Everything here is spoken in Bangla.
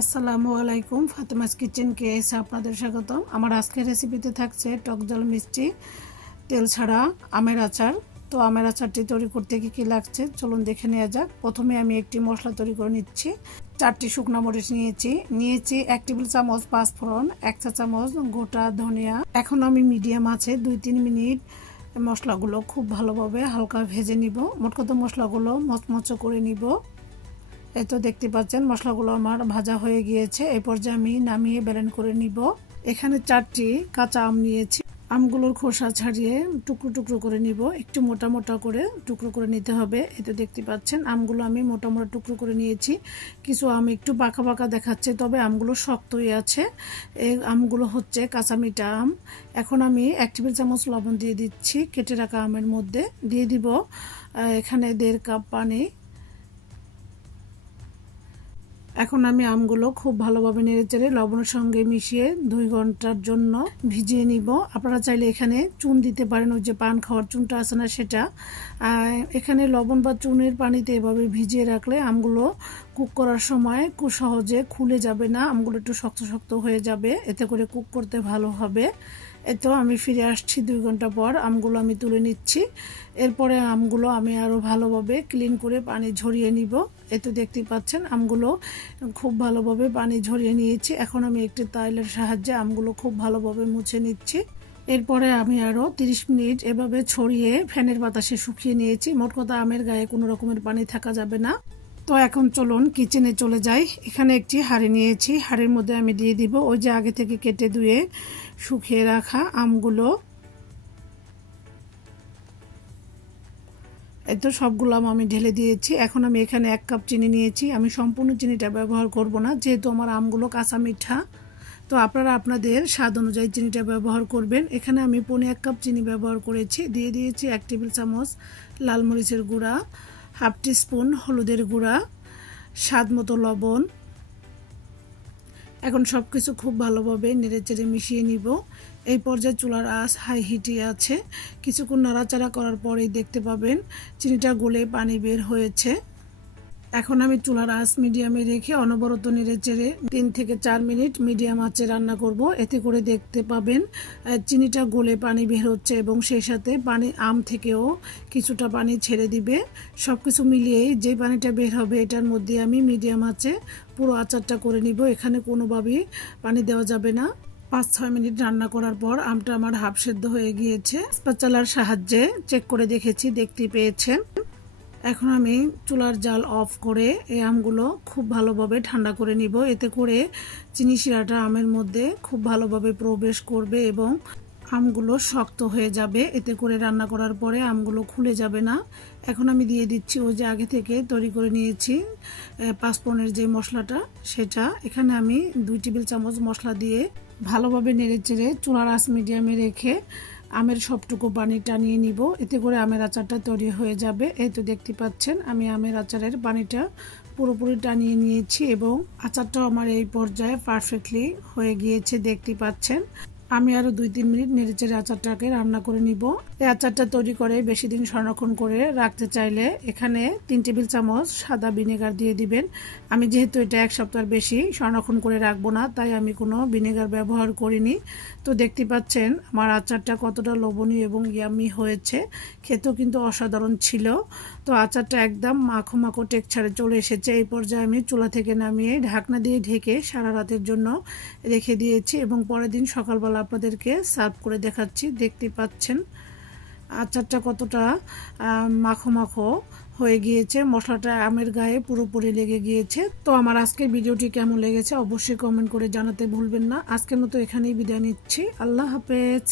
আসসালামু আলাইকুম, ফাতেমাস কিচেন কে এসে আপনাদের স্বাগতম। আমার আজকের রেসিপিতে থাকছে টক ঝাল মিষ্টি তেল ছাড়া আমের আচার। তো আমের আচারটি তৈরি করতে কি লাগছে চলুন দেখে নেওয়া যাক। প্রথমে আমি একটি মশলা তৈরি করে নিচ্ছি। 4টি শুকনো মরিচ নিয়েছি 1 টেবিল চামচ পাঁচফোড়ন, 1 চা চামচ গোটা ধনিয়া। এখন আমি মিডিয়াম আছে 2-3 মিনিট মশলাগুলো খুব ভালোভাবে হালকা ভেজে নিব। মোট কথা মশলাগুলো মচমচে করে নিব। এই তো দেখতে পাচ্ছেন মশলাগুলো আমার ভাজা হয়ে গিয়েছে। এই পর্যায়ে আমি নামিয়ে ব্লেন্ড করে নিব। এখানে 4টি কাঁচা আম নিয়েছি। আমগুলোর খোসা ছাড়িয়ে টুকরো টুকরো করে নিব। একটু মোটা মোটা করে টুকরো করে নিতে হবে। এই তো দেখতে পাচ্ছেন আমগুলো আমি মোটা মোটা টুকরো করে নিয়েছি। কিছু আম একটু বাঁকা বাঁকা দেখাচ্ছে, তবে আমগুলো শক্তই আছে। এই আমগুলো হচ্ছে কাঁচা মিঠা আম। এখন আমি 1 টেবিল চামচ লবণ দিয়ে দিচ্ছি কেটে রাখা আমের মধ্যে। দিয়ে দিব এখানে 1.5 কাপ পানি। এখন আমি আমগুলো খুব ভালোভাবে নেড়েচেড়ে লবণের সঙ্গে মিশিয়ে 2 ঘন্টার জন্য ভিজিয়ে নিব। আপনারা চাইলে এখানে চুন দিতে পারেন, ওই যে পান খাওয়ার চুনটা আছে না সেটা। এখানে লবণ বা চুনের পানিতে এভাবে ভিজিয়ে রাখলে আমগুলো কুক করার সময় খুব সহজে খুলে যাবে না, আমগুলো একটু শক্ত শক্ত হয়ে যাবে, এতে করে কুক করতে ভালো হবে। এতো আমি ফিরে আসছি 2 ঘন্টা পর। আমগুলো আমি তুলে নিচ্ছি। এরপরে আমগুলো আমি আরো ভালোভাবে ক্লিন করে পানি ঝরিয়ে নিব। এতো দেখতে পাচ্ছেন আমগুলো খুব ভালোভাবে পানি ঝরিয়ে নিয়েছি। এখন আমি একটি তাইলের সাহায্যে আমগুলো খুব ভালোভাবে মুছে নিচ্ছি। এরপরে আমি আরো 30 মিনিট এভাবে ছড়িয়ে ফ্যানের বাতাসে শুকিয়ে নিয়েছি। মোট কথা আমের গায়ে কোনো রকমের পানি থাকা যাবে না। তো এখন চলুন কিচেনে চলে যাই। এখানে একটি হাঁড়ি নিয়েছি। হাঁড়ির মধ্যে আমি দিয়ে দিব ওই যে আগে থেকে কেটে ধুয়ে শুকিয়ে রাখা আমগুলো। এই তো সবগুলো আমি ঢেলে দিয়েছি। এখন আমি এখানে 1 কাপ চিনি নিয়েছি। আমি সম্পূর্ণ চিনিটা ব্যবহার করব না, যেহেতু আমার আমগুলো কাঁচা মিঠা। তো আপনারা আপনাদের স্বাদ অনুযায়ী চিনিটা ব্যবহার করবেন। এখানে আমি 1 কাপ চিনি ব্যবহার করেছি। দিয়ে দিয়েছি 1 টেবিল চামচ লাল মরিচের গুঁড়া, 1/2 টিস্পুন হলুদের গুঁড়া, স্বাদ মতো লবণ। এখন সবকিছু খুব ভালোভাবে নেড়েচেড়ে মিশিয়ে নিব। এই পর্যায়ে চুলার আঁচ হাই হিটে আছে। কিছুক্ষণ নাড়াচাড়া করার পরেই দেখতে পাবেন চিনিটা গলে পানি বের হয়েছে। এখন আমি চুলার আঁচ মিডিয়ামে রেখে অনবরত নেড়েচেড়ে 3 থেকে 4 মিনিট মিডিয়াম আঁচে রান্না করব। এতে করে দেখতে পাবেন চিনিটা গলে পানি বের হচ্ছে এবং সেই সাথে পানি আম থেকেও কিছুটা পানি ছেড়ে দিবে। সবকিছু মিলিয়েই যে পানিটা বের হবে এটার মধ্যে আমি মিডিয়াম আঁচে পুরো আচারটা করে নিব। এখানে কোনোভাবেই পানি দেওয়া যাবে না। 5-6 মিনিট রান্না করার পর আমটা আমার হাফ সেদ্ধ হয়ে গিয়েছে। স্প্যাচুলার সাহায্যে চেক করে দেখেছি, দেখতে পেয়েছেন। এখন আমি চুলার জাল অফ করে এই আমগুলো খুব ভালোভাবে ঠান্ডা করে নিব। এতে করে চিনি শিরাটা আমের মধ্যে খুব ভালোভাবে প্রবেশ করবে এবং আমগুলো শক্ত হয়ে যাবে। এতে করে রান্না করার পরে আমগুলো খুলে যাবে না। এখন আমি দিয়ে দিচ্ছি ওই যে আগে থেকে তৈরি করে নিয়েছি পাঁচফোড়নের যে মশলাটা, সেটা। এখানে আমি 2 টেবিল চামচ মশলা দিয়ে ভালোভাবে নেড়েচেড়ে চুলার আঁচ মিডিয়ামে রেখে আমের সবটুকু পানি টানিয়ে নিব। এতে করে আমের আচারটা তৈরি হয়ে যাবে। এই তো দেখতে পাচ্ছেন আমি আমের আচারের পানিটা পুরোপুরি টানিয়ে নিয়েছি এবং আচারটাও আমার এই পর্যায়ে পারফেক্টলি হয়ে গিয়েছে, দেখতে পাচ্ছেন। আমি আরো 2-3 মিনিট নেড়েচেড়ে আচারটাকে রান্না করে নিব। এই আচারটা তৈরি করে বেশি দিন সংরক্ষণ করে রাখতে চাইলে এখানে 3 টেবিল চামচ সাদা ভিনেগার দিয়ে দিবেন। আমি যেহেতু এটা 1 সপ্তাহ বেশি সংরক্ষণ করে রাখবো না, তাই আমি কোনো ভিনেগার ব্যবহার করিনি। তো দেখতে পাচ্ছেন আমার আচারটা কতটা লোভনীয় এবং ইয়ামি হয়েছে। খেতেও কিন্তু অসাধারণ ছিল। তো আচারটা একদম মাখো মাখো টেক্সচারে চলে এসেছে। এই পর্যায়ে আমি চুলা থেকে নামিয়ে ঢাকনা দিয়ে ঢেকে সারা রাতের জন্য রেখে দিয়েছি এবং পরের দিন সকালবেলা আপনাদেরকে সার্ভ করে দেখাচ্ছি। দেখতে পাচ্ছেন আচারটা কতটা মাখো মাখো হয়ে গিয়েছে, মশলাটা আমের গায়ে পুরোপুরি লেগে গিয়েছে। তো আমার আজকের ভিডিওটি কেমন লেগেছে অবশ্যই কমেন্ট করে জানাতে ভুলবেন না। আজকের মতো এখানেই বিদায় নিচ্ছি। আল্লাহ হাফেজ।